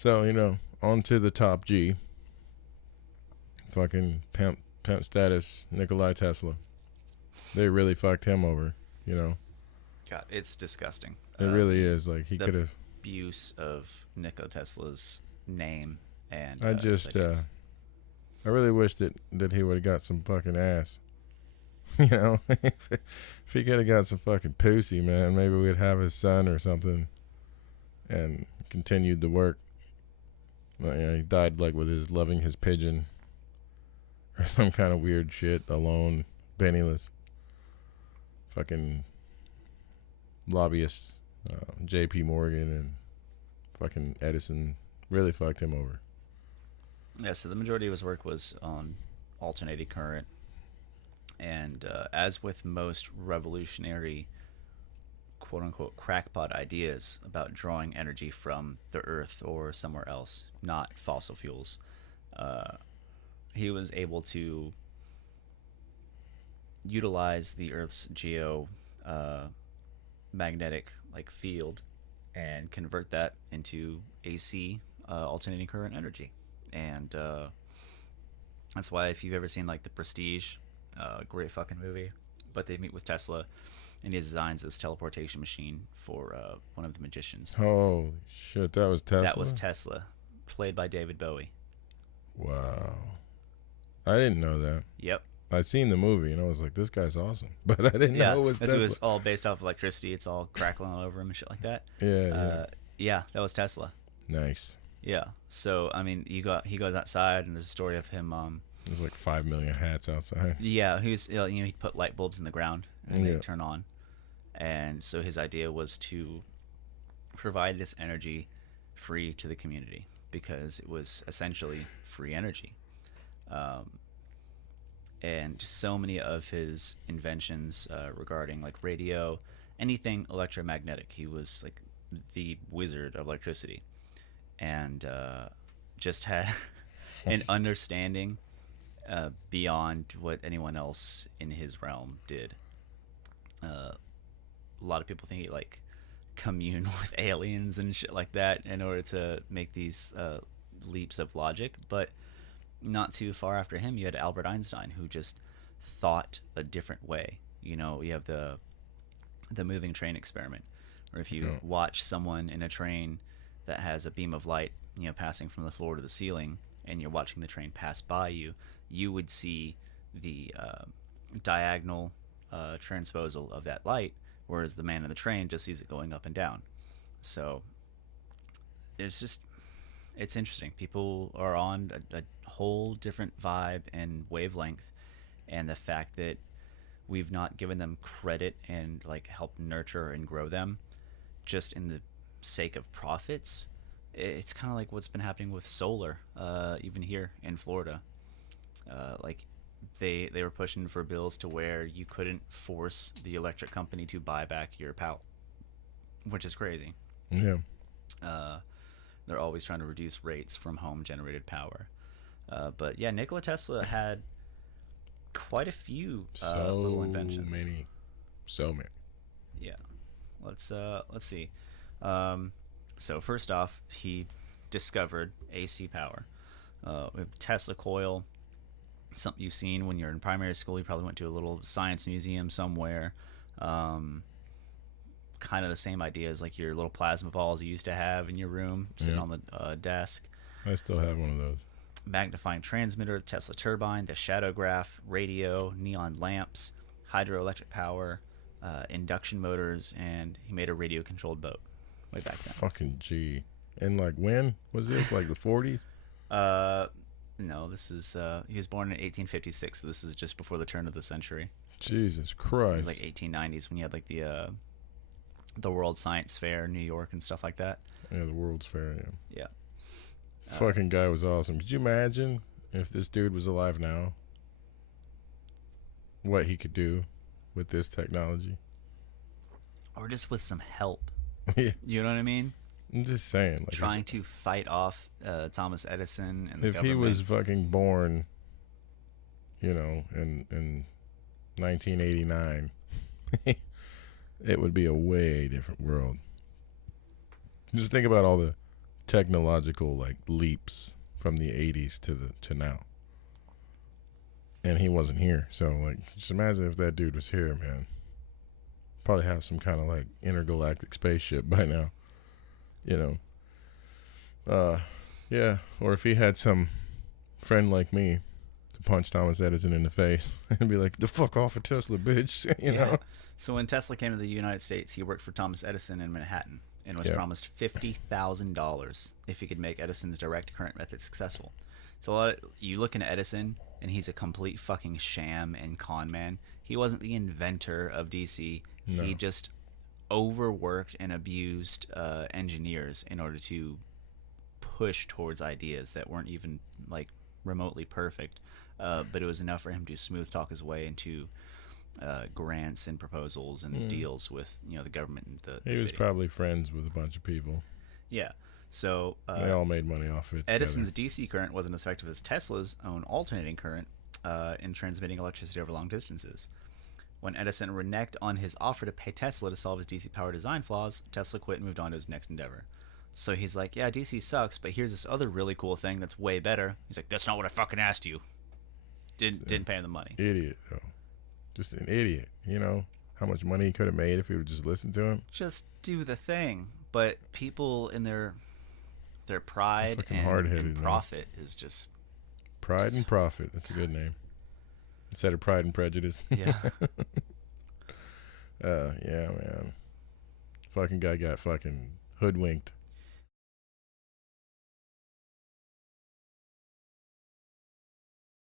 So, on to the top G. Fucking pimp status, Nikola Tesla. They really fucked him over, you know. God, it's disgusting. It really is. Like, he could The have. abuse of Nikola Tesla's name and I his just, ideas. I really wish that he would have got some fucking ass. If he could have got some fucking pussy, man, maybe we'd have his son or something and continued the work. But, he died, like, with his loving his pigeon or some kind of weird shit, alone, penniless. Fucking lobbyists, J.P. Morgan and fucking Edison really fucked him over. Yeah, so the majority of his work was on alternating current. And as with most revolutionary quote unquote crackpot ideas about drawing energy from the earth or somewhere else, not fossil fuels, uh, he was able to utilize the earth's geo magnetic like field and convert that into AC alternating current energy. And that's why if you've ever seen like The Prestige, great fucking movie, but they meet with Tesla and he designs this teleportation machine for one of the magicians. Holy shit, that was Tesla? That was Tesla, played by David Bowie. Wow. I didn't know that. Yep. I seen the movie and I was like, this guy's awesome. But I didn't know it was Tesla. It was all based off electricity. It's all crackling all over him and shit like that. Yeah. That was Tesla. Nice. Yeah. So I mean, he goes outside, and there's a story of him. There's like 5 million hats outside. Yeah, he'd put light bulbs in the ground and they'd turn on, and so his idea was to provide this energy free to the community because it was essentially free energy. And so many of his inventions regarding like radio, anything electromagnetic, he was like the wizard of electricity, and just had an understanding beyond what anyone else in his realm did. A lot of people think he like commune with aliens and shit like that in order to make these leaps of logic, but not too far after him, you had Albert Einstein, who just thought a different way. You have the moving train experiment, where if you watch someone in a train that has a beam of light, passing from the floor to the ceiling, and you're watching the train pass by you, you would see the diagonal transposal of that light, whereas the man in the train just sees it going up and down. So it's interesting. People are on a whole different vibe and wavelength, and the fact that we've not given them credit and like helped nurture and grow them just in the sake of profits, it's kind of like what's been happening with solar, even here in Florida. Like they were pushing for bills to where you couldn't force the electric company to buy back your power, which is crazy. Yeah. They're always trying to reduce rates from home generated power. But yeah, Nikola Tesla had quite a few little inventions. So many. Yeah. Let's see. So first off, he discovered AC power. We have the Tesla coil, something you've seen when you're in primary school. You probably went to a little science museum somewhere. Kind of the same idea as like your little plasma balls you used to have in your room sitting on the desk. I still have one of those. Magnifying transmitter, Tesla turbine, the shadowgraph, radio, neon lamps, hydroelectric power, induction motors, and he made a radio controlled boat way back then. Fucking G. And like when was this? Like the 40s? No, this is he was born in 1856, so this is just before the turn of the century. Jesus Christ. It was like 1890s when you had like the World Science Fair in New York and stuff like that. Yeah, the World's Fair, yeah. Yeah. Fucking guy was awesome. Could you imagine if this dude was alive now? What he could do with this technology? Or just with some help. Yeah. You know what I mean? I'm just saying. Like, trying to fight off Thomas Edison and the if government. he was fucking born, in 1989, it would be a way different world. Just think about all the technological like leaps from the 80s to now. And he wasn't here. So like just imagine if that dude was here, man. Probably have some kind of like intergalactic spaceship by now. You know. Yeah. Or if he had some friend like me to punch Thomas Edison in the face and be like, the fuck off of Tesla, bitch. you know? So when Tesla came to the United States, he worked for Thomas Edison in Manhattan and was promised $50,000 if he could make Edison's direct current method successful. So you look into Edison, and he's a complete fucking sham and con man. He wasn't the inventor of DC. No. He just overworked and abused engineers in order to push towards ideas that weren't even like remotely perfect. But it was enough for him to smooth talk his way into grants and proposals and deals with the government and the He was city. Probably friends with a bunch of people. Yeah. So they all made money off it. Edison's DC current wasn't as effective as Tesla's own alternating current in transmitting electricity over long distances. When Edison reneged on his offer to pay Tesla to solve his DC power design flaws, Tesla quit and moved on to his next endeavor. So he's like, yeah, DC sucks, but here's this other really cool thing that's way better. He's like, that's not what I fucking asked you. Didn't pay him the money. Idiot, though. Just an idiot. You know how much money he could have made if he would just listen to him? Just do the thing. But people in their pride and profit is just... Pride and Profit. That's a good name. Instead of Pride and Prejudice. Yeah. Yeah, man. Fucking guy got fucking hoodwinked.